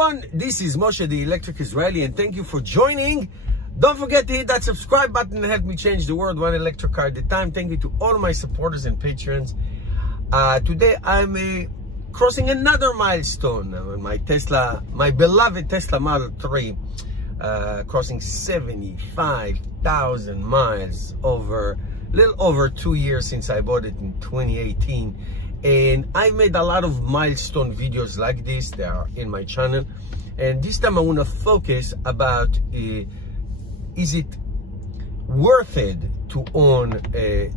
everyone, this is Moshe, the Electric Israeli, and thank you for joining. Don't forget to hit that subscribe button and help me change the world one electric car at a time. Thank you to all my supporters and patrons. Today I'm crossing another milestone. My beloved Tesla Model 3, crossing 75,000 miles over a little over 2 years since I bought it in 2018. And I've made a lot of milestone videos like this. They are in my channel, and this time I want to focus about is it worth it to own a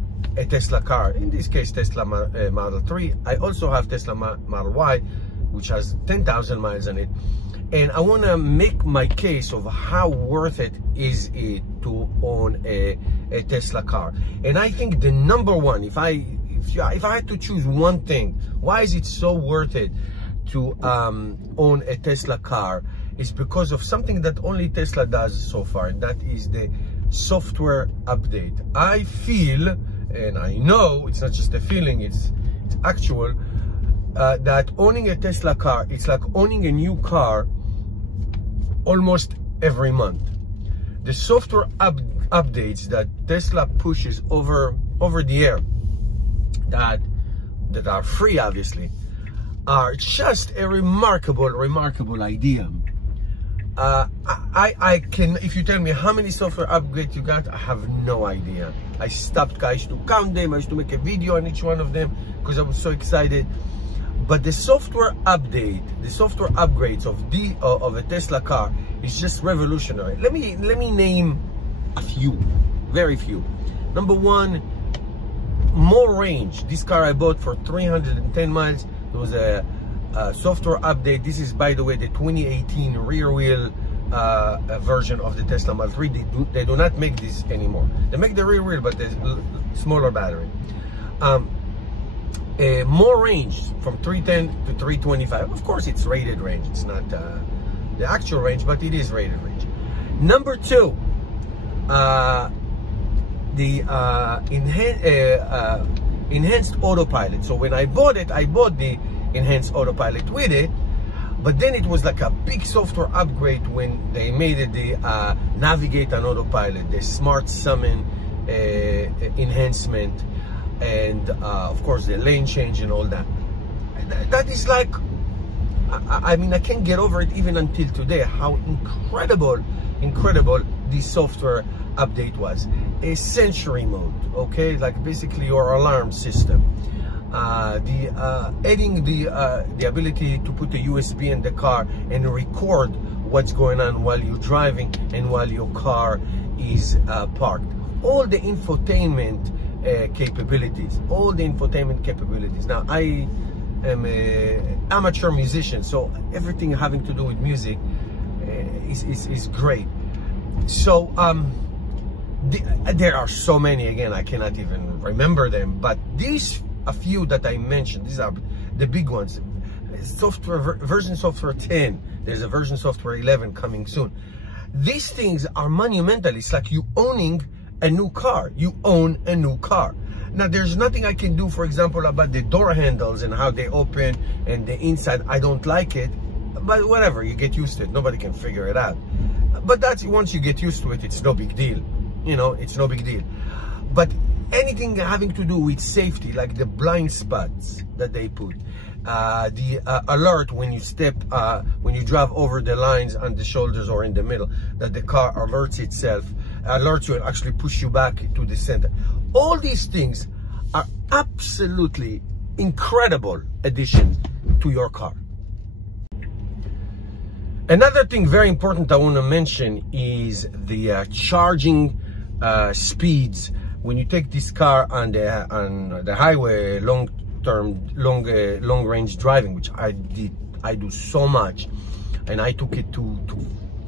Tesla car, in this case Tesla Model 3. I also have Tesla Model Y, which has 10,000 miles on it, and I want to make my case of how worth it is it to own a Tesla car. And I think the number one, if I had to choose one thing, why is it so worth it to own a Tesla car, is because of something that only Tesla does so far, and that is the software update. I feel, and I know it's not just a feeling, it's actual, that owning a Tesla car, it's like owning a new car almost every month. The software updates that Tesla pushes over the air, that are free, obviously, are just a remarkable idea. I can, if you tell me how many software upgrades you got, I have no idea. I used to count them. I used to make a video on each one of them because I was so excited. But the software update, the software upgrades of a Tesla car is just revolutionary. Let me name a few, very few. Number one, more range. This car I bought for 310 miles. There was a software update. This is, by the way, the 2018 rear wheel version of the Tesla Model 3. They do not make this anymore. They make the rear wheel, but the smaller battery. More range from 310 to 325. Of course, it's rated range. It's not the actual range, but it is rated range. Number two, the enhanced autopilot. So when I bought it, I bought the enhanced autopilot with it, but then it was like a big software upgrade when they made it the navigate on autopilot, the smart summon enhancement, and of course the lane change and all that. That is like, I mean, I can't get over it even until today, how incredible this software update was. A sensory mode, okay, like basically your alarm system. Adding the ability to put a USB in the car and record what's going on while you're driving and while your car is parked. All the infotainment capabilities. Now, I am an amateur musician, so everything having to do with music is great. So there are so many, again, I cannot even remember them, but these, a few that I mentioned, these are the big ones. Version software 10, there's a version software 11 coming soon. These things are monumental. It's like you owning a new car. You own a new car. Now, there's nothing I can do, for example, about the door handles and how they open and the inside. I don't like it, but whatever, you get used to it. Nobody can figure it out. But that's, once you get used to it, it's no big deal. You know, it's no big deal. But anything having to do with safety, like the blind spots that they put, the alert when you when you drive over the lines on the shoulders or in the middle, that the car alerts itself, alerts you and actually push you back to the center. All these things are absolutely incredible additions to your car. Another thing very important I want to mention is the charging speeds. When you take this car on the highway, long range driving, which I do so much, and I took it to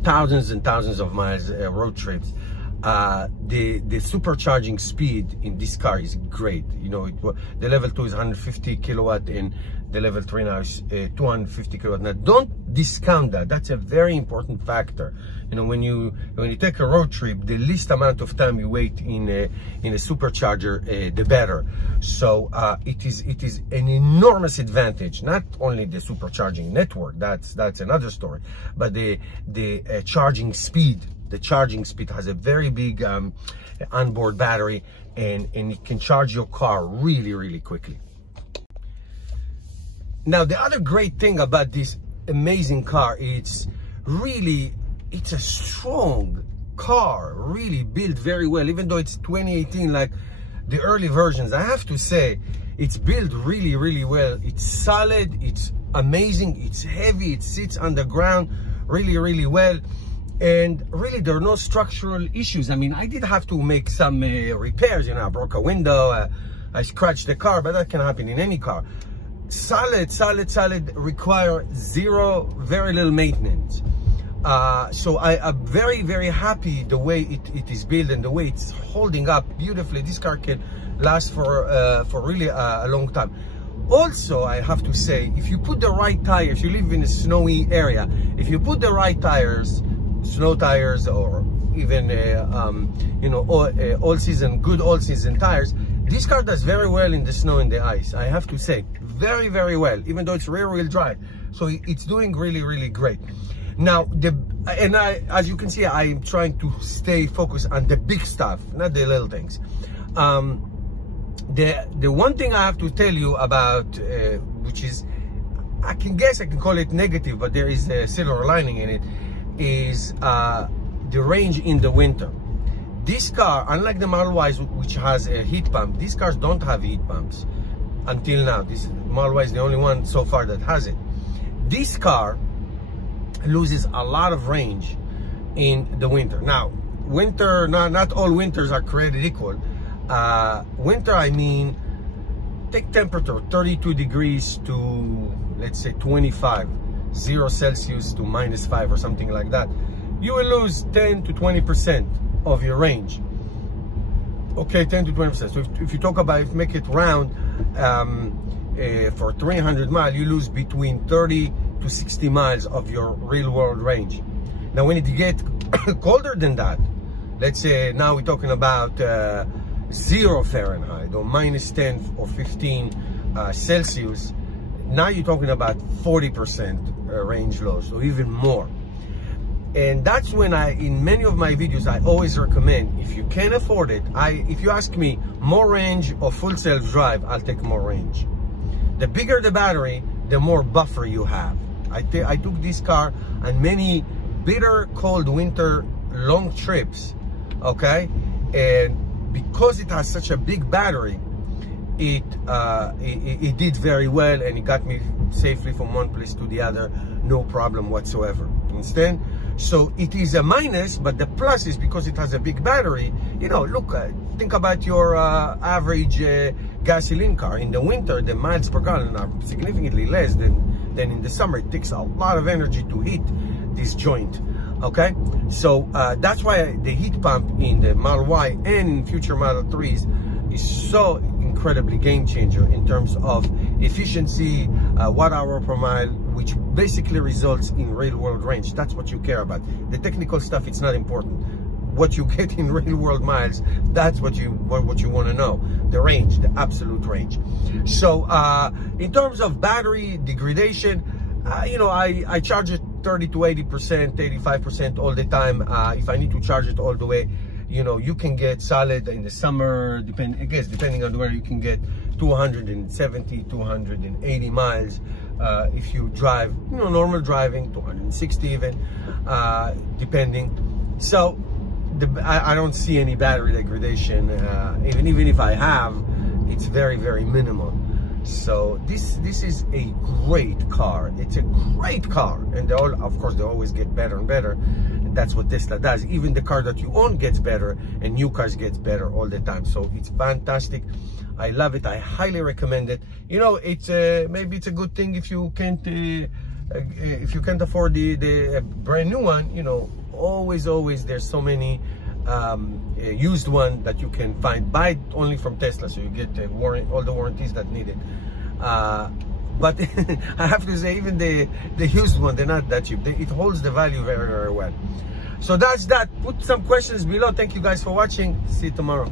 thousands and thousands of miles road trips. The supercharging speed in this car is great. You know, the level 2 is 150 kilowatt and the level 3 now is 250 kilowatt. Now don't discount that. That's a very important factor. You know, when you take a road trip, the least amount of time you wait in a supercharger, the better. So it is an enormous advantage. Not only the supercharging network, that's another story, but the charging speed. The charging speed has a very big onboard battery, and it can charge your car really, really quickly. Now, the other great thing about this amazing car, it's a strong car, really built very well. Even though it's 2018, like the early versions, I have to say, it's built really, really well. It's solid, it's amazing, it's heavy, it sits on the ground really, really well. And really, there are no structural issues. I mean, I did have to make some repairs. You know, I broke a window, I scratched the car, but that can happen in any car. Solid, require very little maintenance. So I'm very, very happy the way it is built and the way it's holding up beautifully. This car can last for really a long time. Also, I have to say, if you put the right tires, you live in a snowy area, if you put the right tires, snow tires, or even you know, all season tires, this car does very well in the snow and the ice. I have to say, very, very well, even though it's rear-wheel drive. So it's doing really, really great. Now, as you can see, I am trying to stay focused on the big stuff, not the little things. The one thing I have to tell you about, which is, I can call it negative, but there is a silver lining in it, is the range in the winter. This car, unlike the Model Y, which has a heat pump, these cars don't have heat pumps until now. This Model Y is the only one so far that has it. This car loses a lot of range in the winter. Now, winter, not all winters are created equal. Winter, I mean, take temperature 32 degrees to, let's say, 25. 0 Celsius to -5 or something like that, you will lose 10 to 20% of your range. Okay, 10 to 20%. So if you talk about, make it round, for 300 miles, you lose between 30 to 60 miles of your real world range. Now, when it gets colder than that, let's say now we're talking about 0 Fahrenheit or -10 or 15 Celsius, now you're talking about 40% range loss, or even more. And that's when in many of my videos, I always recommend, if you can afford it, if you ask me more range or full self-drive, I'll take more range. The bigger the battery, the more buffer you have. I took this car on many bitter cold winter long trips, okay? And because it has such a big battery, it did very well, and it got me safely from one place to the other, no problem whatsoever. Understand? So it is a minus, but the plus is because it has a big battery. You know, look, think about your average gasoline car. In the winter, the miles per gallon are significantly less than in the summer. It takes a lot of energy to heat this joint. Okay, so that's why the heat pump in the Model Y and in future Model 3s is so incredibly game changer in terms of efficiency, watt-hour per mile, which basically results in real world range. That's what you care about. The technical stuff, it's not important. What you get in real world miles, that's what you want to know. The range, the absolute range. So in terms of battery degradation, you know, I charge it 30 to 80%, 85% all the time. If I need to charge it all the way, you know, you can get solid in the summer, depending on where, you can get 270, 280 miles. If you drive, you know, normal driving, 260 even, depending. So I don't see any battery degradation. Even if I have, it's very, very minimal. So this is a great car. It's a great car, and of course they always get better and better. And that's what Tesla does. Even the car that you own gets better, and new cars gets better all the time. So it's fantastic. I love it. I highly recommend it. You know, it's maybe it's a good thing if you can't afford the brand new one. You know, always there's so many used one that you can find. Buy it only from Tesla, so you get all the warranties that needed. But I have to say, even the used one, they're not that cheap. It holds the value very, very well. So that's that. Put some questions below. Thank you guys for watching. See you tomorrow.